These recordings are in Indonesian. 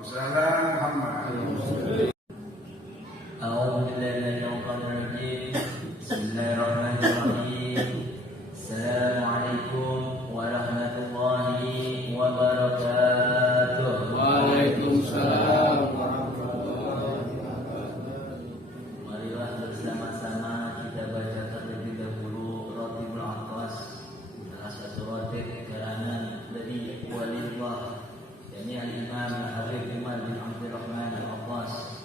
أعوذ بالله من الشيطان الرجيم. بسم الله الرحمن الرحيم. السلام عليكم ورحمة الله وبركاته. Waalaikumsalam. Marilah bersama-sama kita baca terlebih dahulu Ratibul Aqwas, salah satu ratib karangan dari Walillah, yakni Al-Imam Habib Umar bin Abdurrahman Al-Aqwas.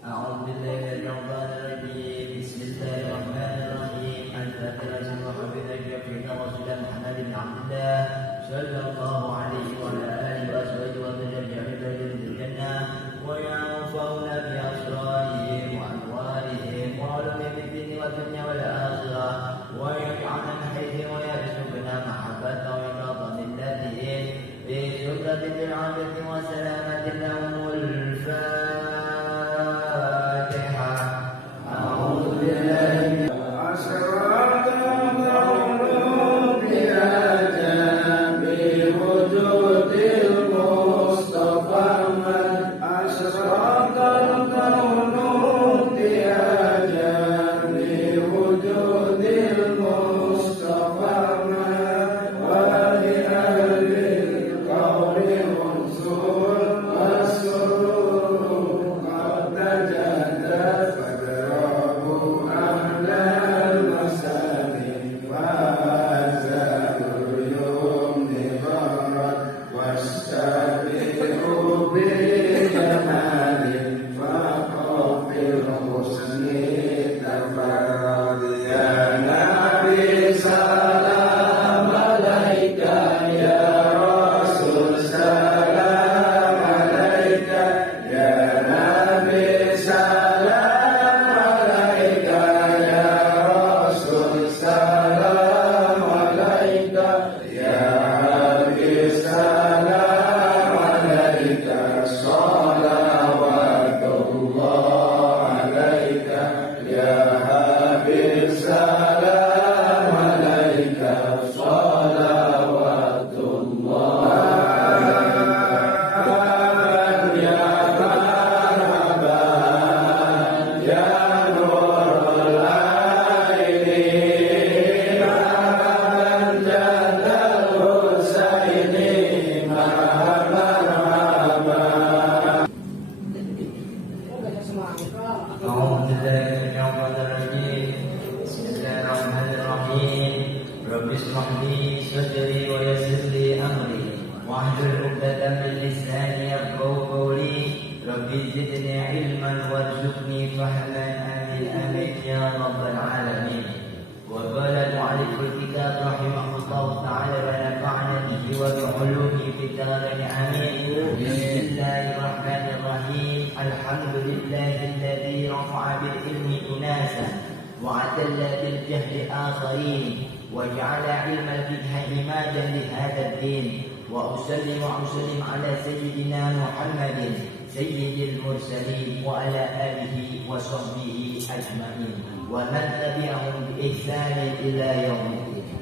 أعوذ بالله من الشيطان الرجيم. بسم الله الرحمن الرحيم. الفاتحة وحبيبك سيدنا رسول محمد بن عبد الله صلى الله عليه وعلى آله وأصحابه وسلم في الجنة وينفعنا بأسرارهم وأنوارهم وعلومهم في الدين والدنيا والآخرة ويجعلنا من حيث ويرزقنا محبة ورضا ملتهم بشكرة بالعافية وسلامة لهم الفاتحة. Rabbi ishrah li sadri wa yassir li amri wahlul 'uqdatam min lisani yafqahu qawli. Rabbi zidni ilman warzuqni fahman. Amin amin ya rabbal alamin. Wa qala mu'alliful kitab rahimahullahu ta'ala wa nafa'ana bihi wa bi 'ulumihi fid dharain amin. Bismillahirrahmanirrahim. Alhamdulillahilladzi rafa'a bil ilmi unasan وعدل بالجهل آخرين وجعل علم الفقه عمادا لهذا الدين. وأسلم على سيدنا محمد سيد المرسلين وعلى آله وصحبه أجمعين ومن تبعهم بإحسان إلى يوم الدين.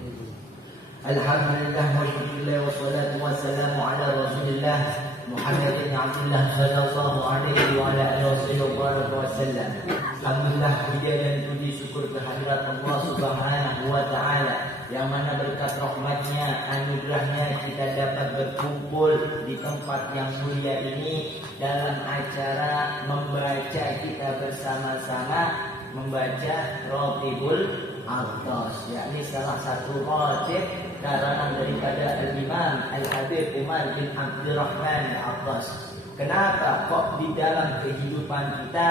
الحمد لله والشكر لله والصلاة والسلام على رسول الله Muhammad bin Abdullah sallallahu alaihi wa ala alihi wasallam. Alhamdulillah, puja dan puji syukur kehadirat Allah Subhanahu wa taala yang mana berkat rahmatnya, anugerahnya kita dapat berkumpul di tempat yang mulia ini dalam acara membaca kita bersama-sama membaca Ratibul Aqwas, yakni salah satu ratib karangan daripada Al-Imam Al-Habib Umar bin Abdurrahman Al-Aqwas. Kenapa kok di dalam kehidupan kita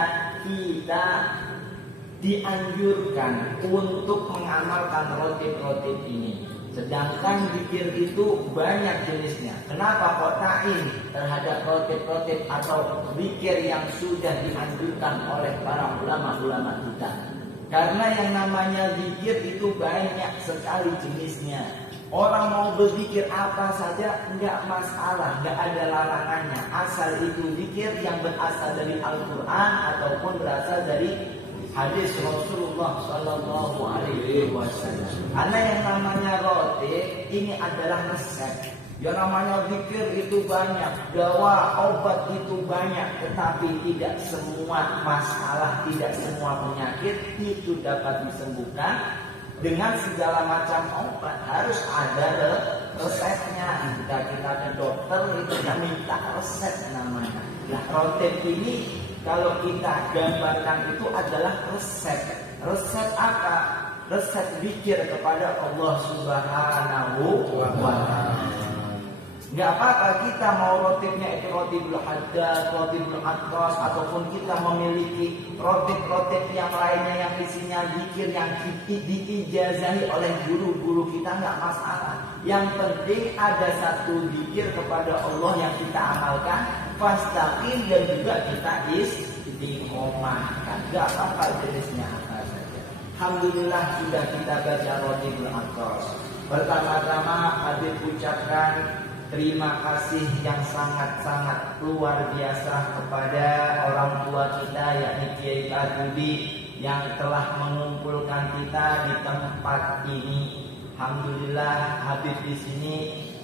dianjurkan untuk mengamalkan ratib-ratib ini, sedangkan zikir itu banyak jenisnya? Kenapa kok ta'in terhadap ratib-ratib atau zikir yang sudah dianjurkan oleh para ulama-ulama kita? Karena yang namanya zikir itu banyak sekali jenisnya. Orang mau berzikir apa saja enggak masalah, enggak ada larangannya, asal itu zikir yang berasal dari Al-Quran ataupun berasal dari hadis Rasulullah Sallallahu Alaihi Wasallam. Karena yang namanya ratib ini adalah resep. Yang namanya zikir itu banyak, dawa obat itu banyak, tetapi tidak semua masalah, tidak semua penyakit itu dapat disembuhkan dengan segala macam obat. Harus ada resepnya. Jika kita ke dokter itu minta resep namanya. Nah, resep ini kalau kita gambarkan itu adalah resep. Resep apa? Resep zikir kepada Allah Subhanahu wa Ta'ala. Nggak apa-apa kita mau rotibnya itu rotibul haddad, rotibul atqas, ataupun kita memiliki rotib-rotib yang lainnya yang isinya zikir yang diijazahi oleh guru-guru kita, nggak masalah. Yang penting ada satu zikir kepada Allah yang kita amalkan, fastaqim, dan juga kita istiqomahkan. Nggak apa-apa jenisnya apa saja. Alhamdulillah sudah kita baca rotibul atqas. Pertama-tama Habib ucapkan terima kasih yang sangat-sangat luar biasa kepada orang tua kita yakni Kiai Kadudi yang telah mengumpulkan kita di tempat ini. Alhamdulillah Habib di sini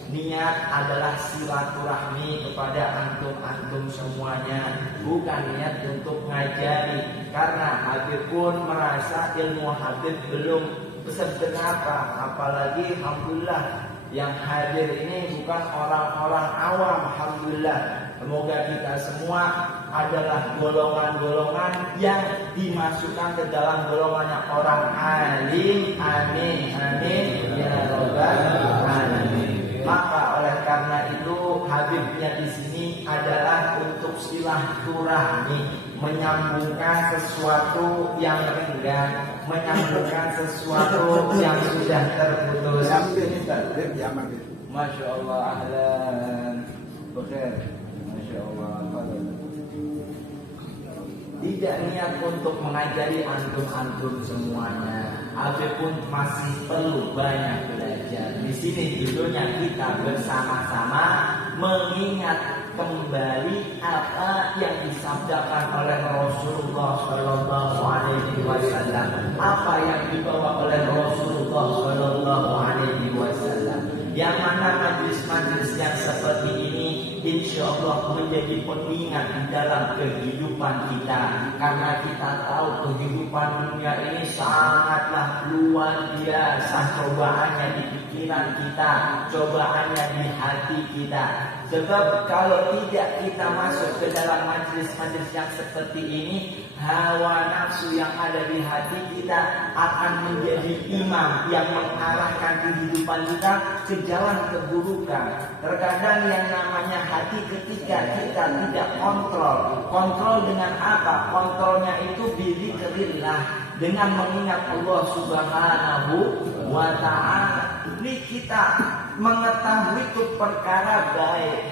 niat adalah silaturahmi kepada antum-antum semuanya, bukan niat untuk ngajari, karena Habib pun merasa ilmu Habib belum seberapa, apalagi alhamdulillah yang hadir ini bukan orang-orang awam. Alhamdulillah, semoga kita semua adalah golongan-golongan yang dimasukkan ke dalam golongannya orang alim. Amin, amin ya rabbal alamin. Maka oleh karena itu Habibnya di sini adalah untuk silaturahmi, menyambungkan sesuatu yang renggang, menyambungkan sesuatu yang sudah terputus. Masya Allah, ahlan, bekhair, Masya Allah. Tidak niat untuk mengajari antum-antum semuanya. Habib pun masih perlu banyak belajar. Di sini judulnya kita bersama-sama mengingat kembali apa yang disabdakan oleh Rasulullah Shallallahu Alaihi Wasallam, apa yang dibawa oleh Rasulullah Shallallahu Alaihi Wasallam. Yang mana majlis-majlis yang seperti ini insya Allah menjadi pengingat di dalam kehidupan kita, karena kita tahu kehidupan dunia ini sangatlah luar biasa. Cobaannya di pikiran kita, cobaannya di hati kita. Sebab kalau tidak kita masuk ke dalam majlis-majlis yang seperti ini, hawa nafsu yang ada di hati kita akan menjadi imam yang mengarahkan kehidupan kita ke jalan keburukan. Terkadang yang namanya hati ketika kita tidak kontrol dengan apa? Kontrolnya itu bizikrillah, dengan mengingat Allah Subhanahu wa Ta'ala. Ini kita mengetahui itu perkara baik,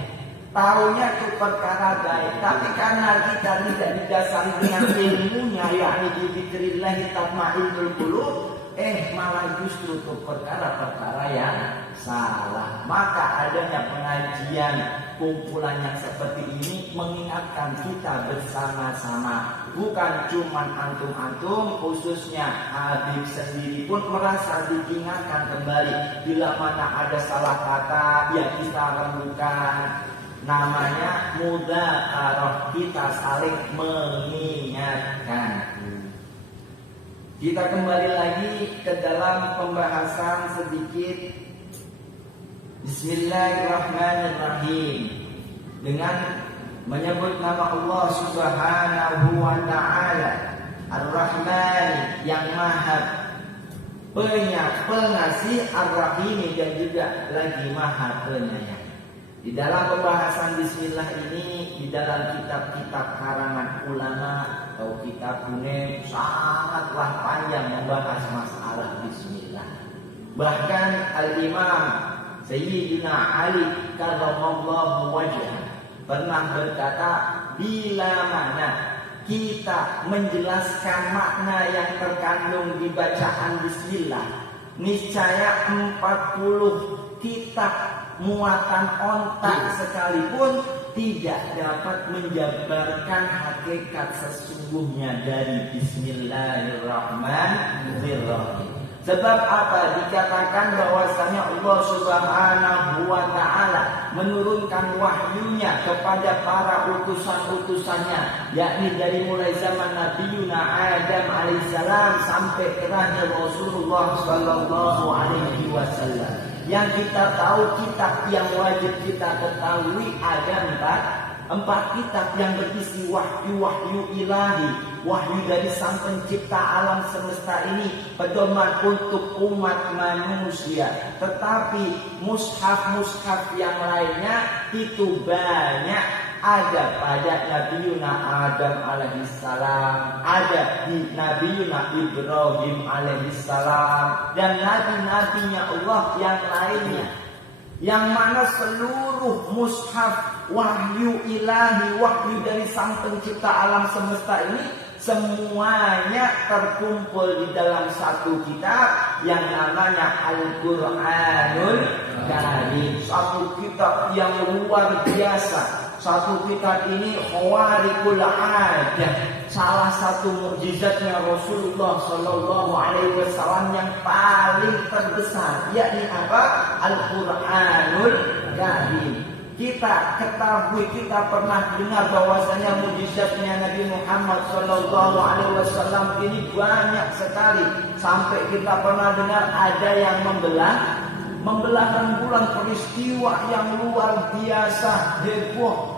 tahunya itu perkara baik, tapi karena kita tidak didasari dengan ilmunya, yakni bizikrillah tatma'innul qulub, malah justru itu perkara-perkara yang salah. Maka adanya pengajian, kumpulan yang seperti ini mengingatkan kita bersama-sama. Bukan cuma antum-antum, khususnya Habib sendiri pun merasa diingatkan kembali. Bila mana ada salah kata, ya kita rembukan. Namanya mudzakarah, kita saling mengingatkan. Kita kembali lagi ke dalam pembahasan sedikit. Bismillahirrahmanirrahim. Dengan menyebut nama Allah Subhanahu wa Ta'ala, Ar-Rahman, yang Maha Pengasih, Ar-Rahim, dan juga lagi Maha Penyayang. Di dalam pembahasan Bismillah ini, di dalam kitab-kitab karangan ulama atau kitab kuning, sangatlah panjang membahas masalah Bismillah. Bahkan Al-Imam Sayyidina Ali karramallahu wajhah pernah berkata, bila mana kita menjelaskan makna yang terkandung di bacaan Bismillah, niscaya 40 kitab muatan ontak sekalipun tidak dapat menjabarkan hakikat sesungguhnya dari Bismillahirrahmanirrahim. Sebab apa? Dikatakan bahwasanya Allah Subhanahu wa Ta'ala menurunkan wahyunya kepada para utusan-utusannya, yakni dari mulai zaman Nabiuna Adam alaihissalam sampai terakhir Rasulullah sallallahu alaihi wasallam. Yang kita tahu, kitab yang wajib kita ketahui ada empat kitab yang berisi wahyu ilahi, wahyu dari sang pencipta alam semesta ini, pedoman untuk umat manusia. Tetapi mushaf-mushaf yang lainnya itu banyak, ada pada Nabiuna Adam alaihissalam, ada di Nabiuna Ibrahim alaihissalam, dan nabi-nabinya Allah yang lainnya, yang mana seluruh mushaf wahyu ilahi, wahyu dari sang pencipta alam semesta ini semuanya terkumpul di dalam satu kitab yang namanya Al-Quranul Karim. Satu kitab yang luar biasa. Satu kitab ini khawariqul adah, salah satu mukjizatnya Rasulullah sallallahu alaihi wasallam yang paling terbesar, yakni apa? Al-Quranul Karim. Kita ketahui, kita pernah dengar bahwasanya mukjizatnya Nabi Muhammad sallallahu alaihi wasallam ini banyak sekali, sampai kita pernah dengar ada yang membelah rembulan, peristiwa yang luar biasa, heboh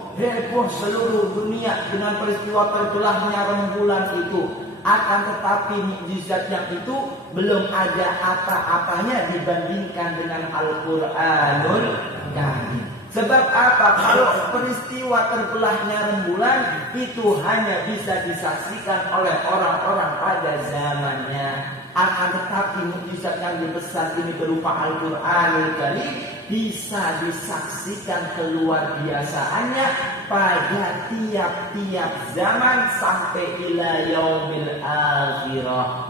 seluruh dunia dengan peristiwa terbelahnya rembulan itu. Akan tetapi mukjizat yang itu belum ada apa-apanya dibandingkan dengan Al-Quranul Karim. Sebab apa? Kalau peristiwa terbelahnya rembulan itu hanya bisa disaksikan oleh orang-orang pada zamannya. Akan tetapi mukjizat yang besar ini berupa Al-Quranul Karim bisa disaksikan keluar biasaannya pada tiap-tiap zaman sampai ila yaumil akhirah.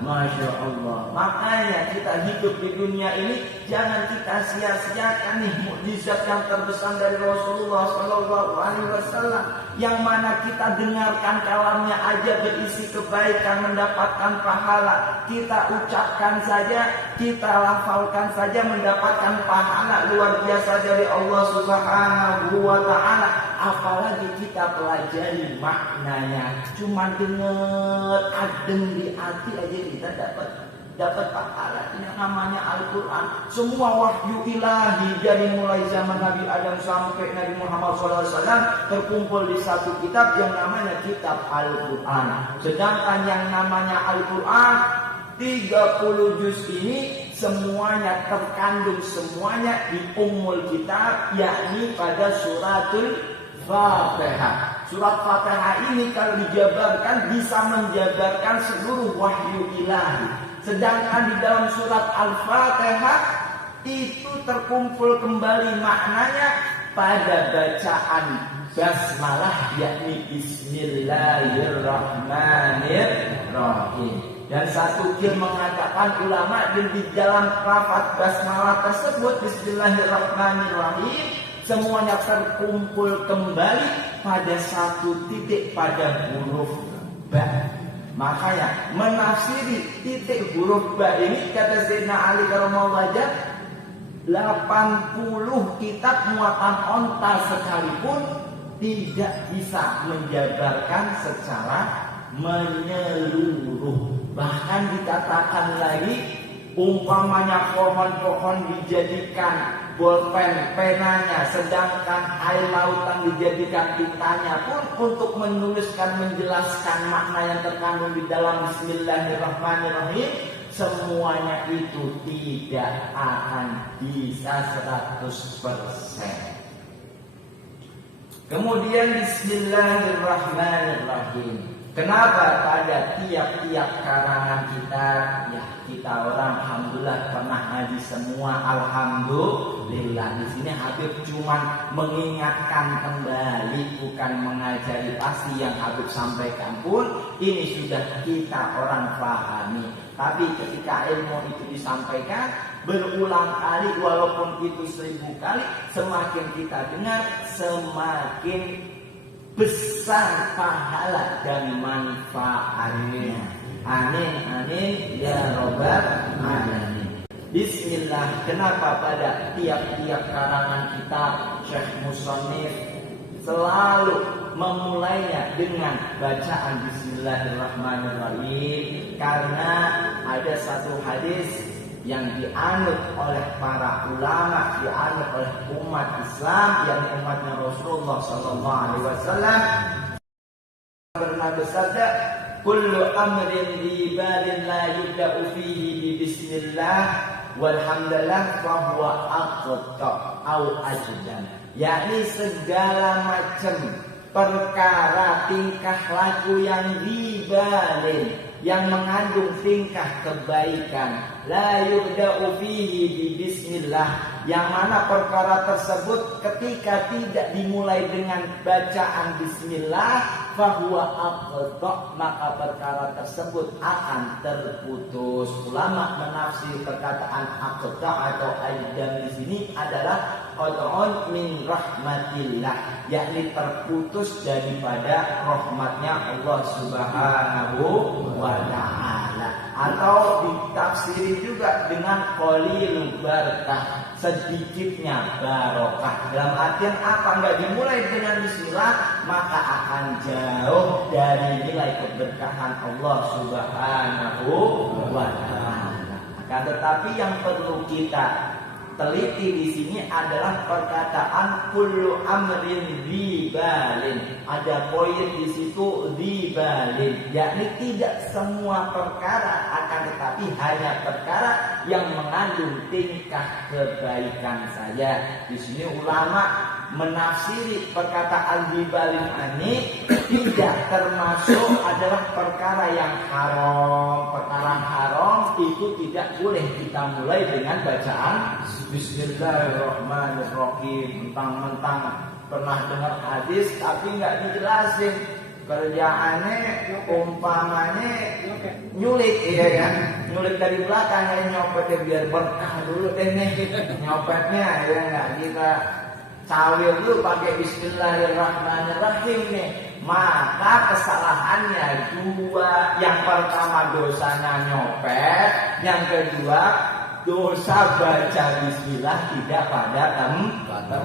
Masya Allah. Makanya kita hidup di dunia ini jangan kita sia-siakan nih mukjizat yang terbesar dari Rasulullah sallallahu alaihi wasallam, yang mana kita dengarkan kalamnya aja berisi kebaikan, mendapatkan pahala. Kita ucapkan saja, kita lafalkan saja, mendapatkan pahala luar biasa dari Allah Subhanahu wa Ta'ala. Apalagi kita pelajari maknanya, cuma dengar adem di hati aja kita dapat pahala. Ini namanya Al-Quran. Semua wahyu ilahi dari mulai zaman Nabi Adam sampai Nabi Muhammad SAW terkumpul di satu kitab yang namanya kitab Al-Quran. Sedangkan yang namanya Al-Quran 30 juz ini semuanya terkandung semuanya di Ummul Kitab, yakni pada suratul Fatihah. Surat Fatihah ini kalau dijabarkan bisa menjabarkan seluruh wahyu ilahi. Sedangkan di dalam surat Al-Fatihah itu terkumpul kembali maknanya pada bacaan basmalah, yakni Bismillahirrahmanirrahim. Dan satu kil mengatakan ulama di dalam lafaz basmalah tersebut Bismillahirrahmanirrahim semuanya terkumpul kembali pada satu titik pada huruf ba. Makanya menafsiri titik huruf ba ini kata Sayyidina Ali karramallahu wajhah 80 kitab muatan onta sekalipun tidak bisa menjabarkan secara menyeluruh. Bahkan dikatakan lagi umpamanya pohon-pohon dijadikan bolpen penanya, sedangkan air lautan dijadikan tintanya pun untuk menuliskan, menjelaskan makna yang terkandung di dalam Bismillahirrahmanirrahim, semuanya itu tidak akan bisa 100%. Kemudian Bismillahirrahmanirrahim. Kenapa pada tiap-tiap karangan kita, ya kita orang alhamdulillah pernah ngaji semua, alhamdulillah. Di sini Habib cuma mengingatkan kembali, bukan mengajari. Pasti yang Habib sampaikan pun ini sudah kita orang pahami. Tapi ketika ilmu itu disampaikan berulang kali, walaupun itu 1000 kali, semakin kita dengar semakin besar pahala dan manfaatnya. Amin, amin. Amin ya rabbal alamin. Bismillah. Kenapa pada tiap-tiap karangan kitab Syekh Musannif selalu memulainya dengan bacaan Bismillahirrahmanirrahim? Karena ada satu hadis yang dianut oleh para ulama, dianut oleh umat Islam, yang umatnya Rasulullah Sallallahu Alaihi Wasallam pernah bersabda, "Kullu amrin di balin la yubda'u fihi bi bismillah walhamdulillah fahuwa aqta au ajdan." Yakni segala macam perkara tingkah laku yang dibalin, yang mengandung tingkah kebaikan, la yubda'u fihi bi bismillah, yang mana perkara tersebut ketika tidak dimulai dengan bacaan bismillah, fahuwa aqta, maka perkara tersebut akan terputus. Ulama menafsir perkataan aqta atau ajdan di sini adalah qat'un min rahmatillah, yakni terputus daripada rahmatnya Allah Subhanahu wa ta'ala. Atau ditafsiri juga dengan qalilul barakah, sedikitnya barokah. Dalam artian apa? Enggak dimulai dengan bismillah, maka akan jauh dari nilai keberkahan Allah Subhanahu wa ta'ala. Akan tetapi yang perlu kita teliti di sini adalah perkataan kullu amrin dibalin. Ada poin di situ dibalin, yakni tidak semua perkara, akan tetapi hanya perkara yang mengandung tingkah kebaikan saja. Di sini ulama menafsiri perkataan dibalin ini tidak termasuk adalah perkara yang haram. Perkara haram itu tidak boleh kita mulai dengan bacaan Bismillahirrahmanirrahim. Mentang-mentang pernah dengar hadis tapi nggak dijelasin. Kerjaannya umpamanya nyulik, iya kan? Nyulik dari belakang, nyopetnya biar berkah dulu deh nih. Nyopetnya ya nggak, kita cawil dulu pakai Bismillahirrahmanirrahim nih. Maka kesalahannya dua. Yang pertama dosanya nyopet, yang kedua dosa baca bismillah tidak pada tempatnya.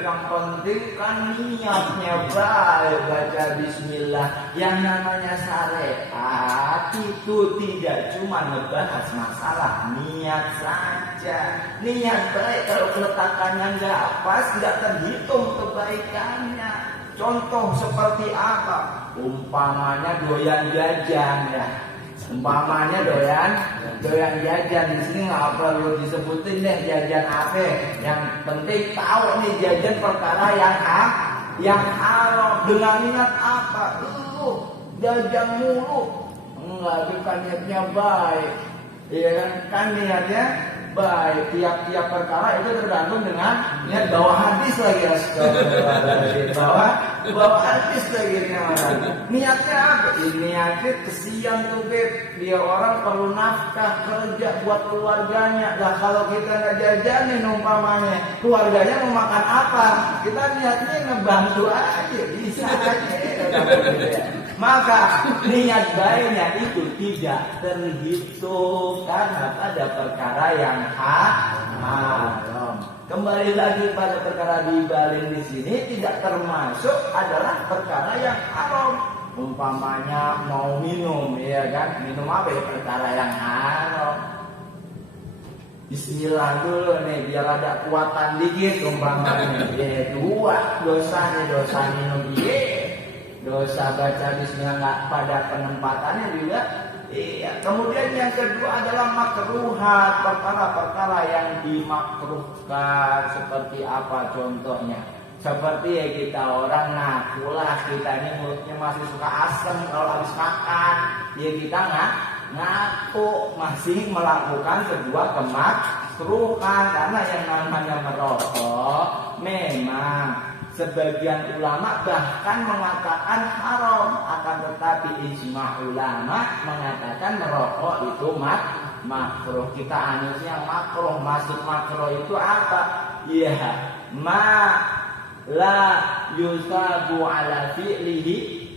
Yang penting kan niatnya baik baca bismillah. Yang namanya syariat itu tidak cuma ngebahas masalah niat saja. Niat baik kalau peletakannya nggak pas, nggak terhitung kebaikannya. Contoh seperti apa? Umpamanya doyan jajan ya. Umpamanya doyan jajan, di sini nggak perlu disebutin deh jajan apa. Yang penting tahu nih jajan perkara yang haram. Dengan niat apa? Jajan mulu, enggak, bukan niatnya baik. Iya kan niatnya baik. Tiap-tiap perkara itu tergantung dengan niat. Bawa hadis lagi ya, bawa hadis lagi niatnya apa? Niatnya kesian tuh beb, dia orang perlu nafkah, kerja buat keluarganya. Lah kalau kita nggak jajanin umpamanya, keluarganya mau makan apa? Kita niatnya ngebantu aja, bisa aja. Maka niat baiknya itu tidak terhitung karena ada perkara yang haram. Kembali lagi pada perkara dibalin di sini, tidak termasuk adalah perkara yang haram. Umpamanya mau minum, ya kan? Minum apa ya? Perkara yang haram. Bismillah dulu nih biar ada kuatan dikit umpamanya. Ya, dua dosa minum dosa baca bismillah nggak pada penempatannya juga. Iya. Kemudian yang kedua adalah makruhat, perkara-perkara yang dimakruhkan. Seperti apa contohnya? Seperti ya kita orang ngakulah kita ini mulutnya masih suka asam kalau habis makan, ya kita ngaku masih melakukan sebuah kemakruhan. Karena yang namanya merokok memang sebagian ulama bahkan mengatakan haram, akan tetapi ijma ulama mengatakan merokok itu makruh. Kita anusnya makruh. Maksud makruh itu apa? Ya, ma la yusabu ala fi'lihi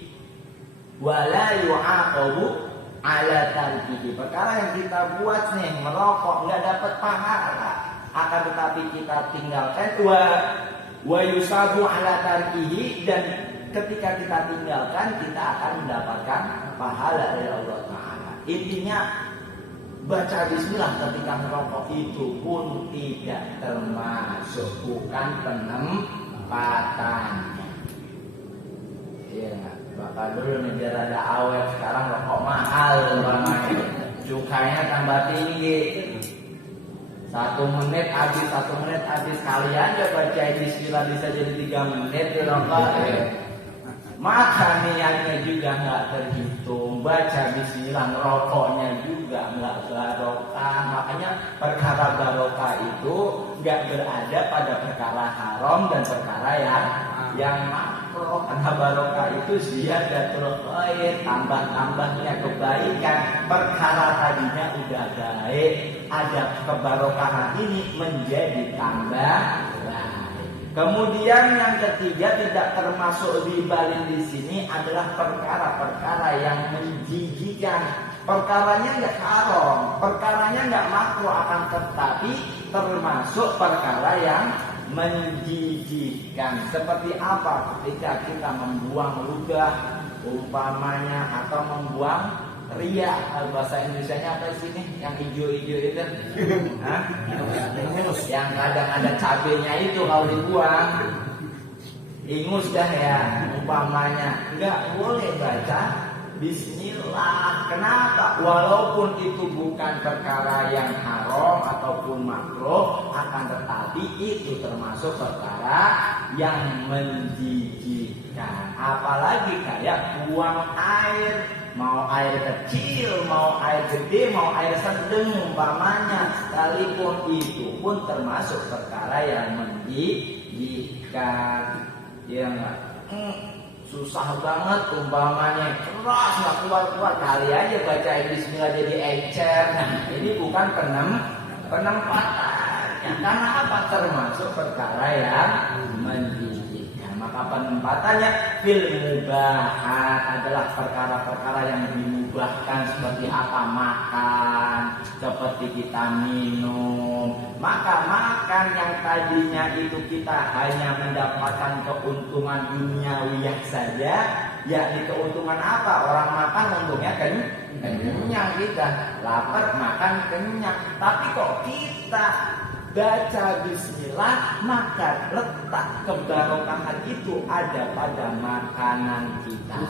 wa la yu'aqabu ala tarkihi, perkara yang kita buat nih, merokok nggak dapat pahala, akan tetapi kita tinggalkan, wa yusabu ala tarkihi, dan ketika kita tinggalkan kita akan mendapatkan pahala dari Allah Ta'ala. Intinya baca bismillah ketika merokok itu pun tidak termasuk, bukan penempatannya. Iya, bakal dulu nih biar ada awet, sekarang rokok mahal banget, cukainya tambah tinggi. 1 menit habis, 1 menit habis. Kalian aja baca bismillah bisa jadi 3 menit di rokok. Maka niatnya juga nggak terhitung, baca bismillah, ngerokoknya juga nggak barokah. Makanya perkara barokah itu nggak berada pada perkara haram dan perkara yang makruh. Karena barokah itu ziyadatul khair, tambah-tambahnya kebaikan. Perkara tadinya udah baik, ada kebarokahan ini menjadi tambah. Kemudian yang ketiga, tidak termasuk riba di sini adalah perkara-perkara yang menjijikan. Perkaranya nggak haram, perkaranya nggak makruh, akan tetapi termasuk perkara yang menjijikan. Seperti apa? Ketika kita membuang ludah umpamanya, atau membuang ria, bahasa Indonesianya apa sih nih? Yang hijau-hijau itu, yang kadang ada cabenya itu kalau dibuang, ingus dah ya, umpamanya. Enggak boleh baca bismillah. Kenapa? Walaupun itu bukan perkara yang haram ataupun makruh, akan tetapi itu termasuk perkara yang menjijikan. Apalagi kayak buang air, mau air kecil, mau air gede, mau air sedang umpamanya, sekalipun itu pun termasuk perkara yang menjijikan. Ya enggak? Susah banget umpamanya, keras nggak keluar-keluar, kali aja baca bismillah jadi encer. Nah, ini bukan penempatannya. Karena apa? Termasuk perkara yang menjijikan. Maka penempatannya fil mubahat adalah perkara-perkara yang dimubahkan, seperti apa? Makan, seperti kita minum. Maka makan yang tadinya itu kita hanya mendapatkan keuntungan duniawiyah saja, yakni keuntungan apa? Orang makan untungnya kenyang, kita lapar makan kenyang. Tapi kok kita baca bismillah, maka letak kebarokahan itu ada pada makanan kita.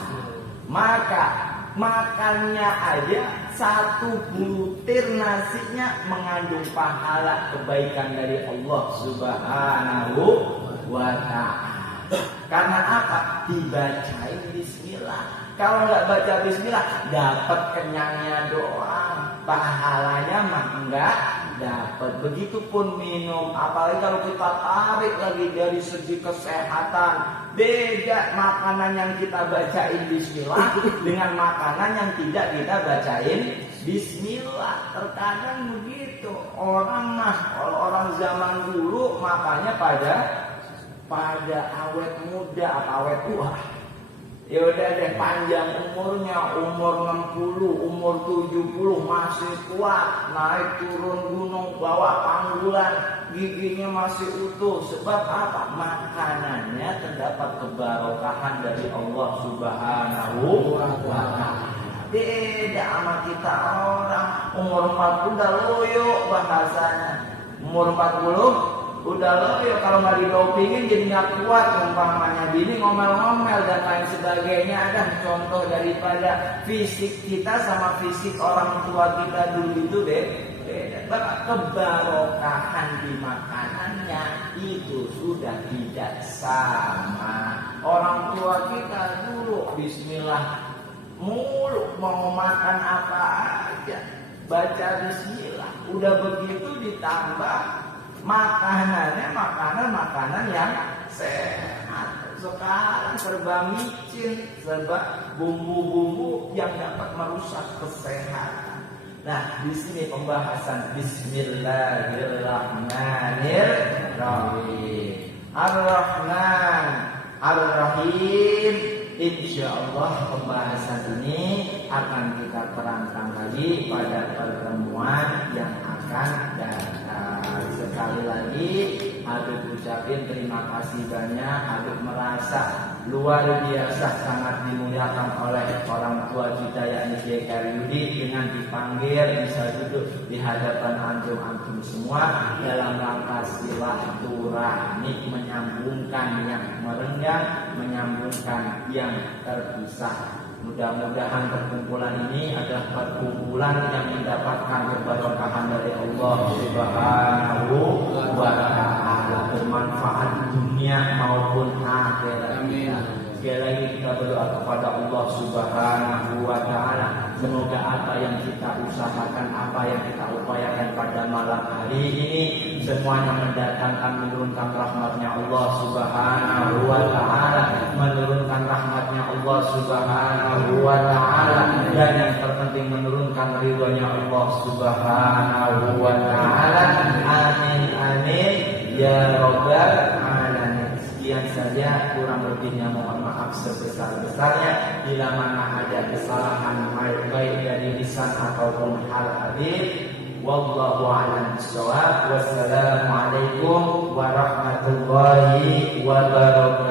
Maka makannya aja 1 butir nasinya mengandung pahala kebaikan dari Allah Subhanahu wa ta'ala. Karena apa? Dibacain bismillah. Kalau nggak baca bismillah, dapat kenyangnya doang, pahalanya mah enggak dapat. Begitupun minum, apalagi kalau kita tarik lagi dari segi kesehatan, beda makanan yang kita bacain bismillah dengan makanan yang tidak kita bacain bismillah. Terkadang begitu orang mah, kalau orang zaman dulu makanya pada awet muda apa awet tua, ya udah deh, panjang umurnya, umur 60, umur 70 masih kuat, naik turun gunung, bawa panggulan, giginya masih utuh. Sebab apa? Makanannya terdapat kebarokahan dari Allah Subhanahu wa ta'ala. Beda sama kita orang umur 40 udah loyo bahasanya. Umur 40 udah loyo, kalau nggak didopingin jadi nggak kuat umpamanya, bini ngomel-ngomel dan lain sebagainya. Ada contoh daripada fisik kita sama fisik orang tua kita dulu itu beda. Kebarokahan di makanannya itu sudah tidak sama. Orang tua kita dulu bismillah mulu, mau makan apa aja baca bismillah. Udah begitu ditambah makanannya makanan yang sehat. Sekarang serba micin, serba bumbu-bumbu yang dapat merusak kesehatan. Nah, di sini pembahasan Bismillahirrahmanirrahim. Ar-Rahman, Ar-Rahim. Insyaallah pembahasan ini akan kita terangkan lagi pada pertemuan yang akan datang. Sekali lagi Habib ucapin terima kasih banyak. Habib merasa luar biasa sangat dimuliakan oleh orang tua kita yakni Kiai Karyudi dengan dipanggil bisa duduk di hadapan antum semua dalam rangka silaturahmi, menyambungkan yang merenggang, menyambungkan yang terpisah. Mudah-mudahan perkumpulan ini adalah perkumpulan yang mendapatkan keberkahan dari Allah Subhanahu wa Ta'ala, bermanfaat dunia maupun akhirat. Amin. Sekali lagi kita berdoa kepada Allah Subhanahu wa Ta'ala, semoga apa yang kita usahakan, apa yang kita upayakan pada malam hari ini semuanya mendatangkan, menurunkan rahmatnya Allah Subhanahu wa Ta'ala, menurunkan rahmatnya Allah Subhanahu wa Ta'ala, dan yang terpenting menurunkan ridhonya Allah Subhanahu wa Ta'ala. Amin amin ya rabbal alamin. Sekian saja, kurang lebihnya mohon maaf sebesar-besarnya. Bila mana ada kesalahan baik dari lisan ataupun hal hadis, wallahu a'lam bishawab. Wassalamualaikum warahmatullahi wabarakatuh.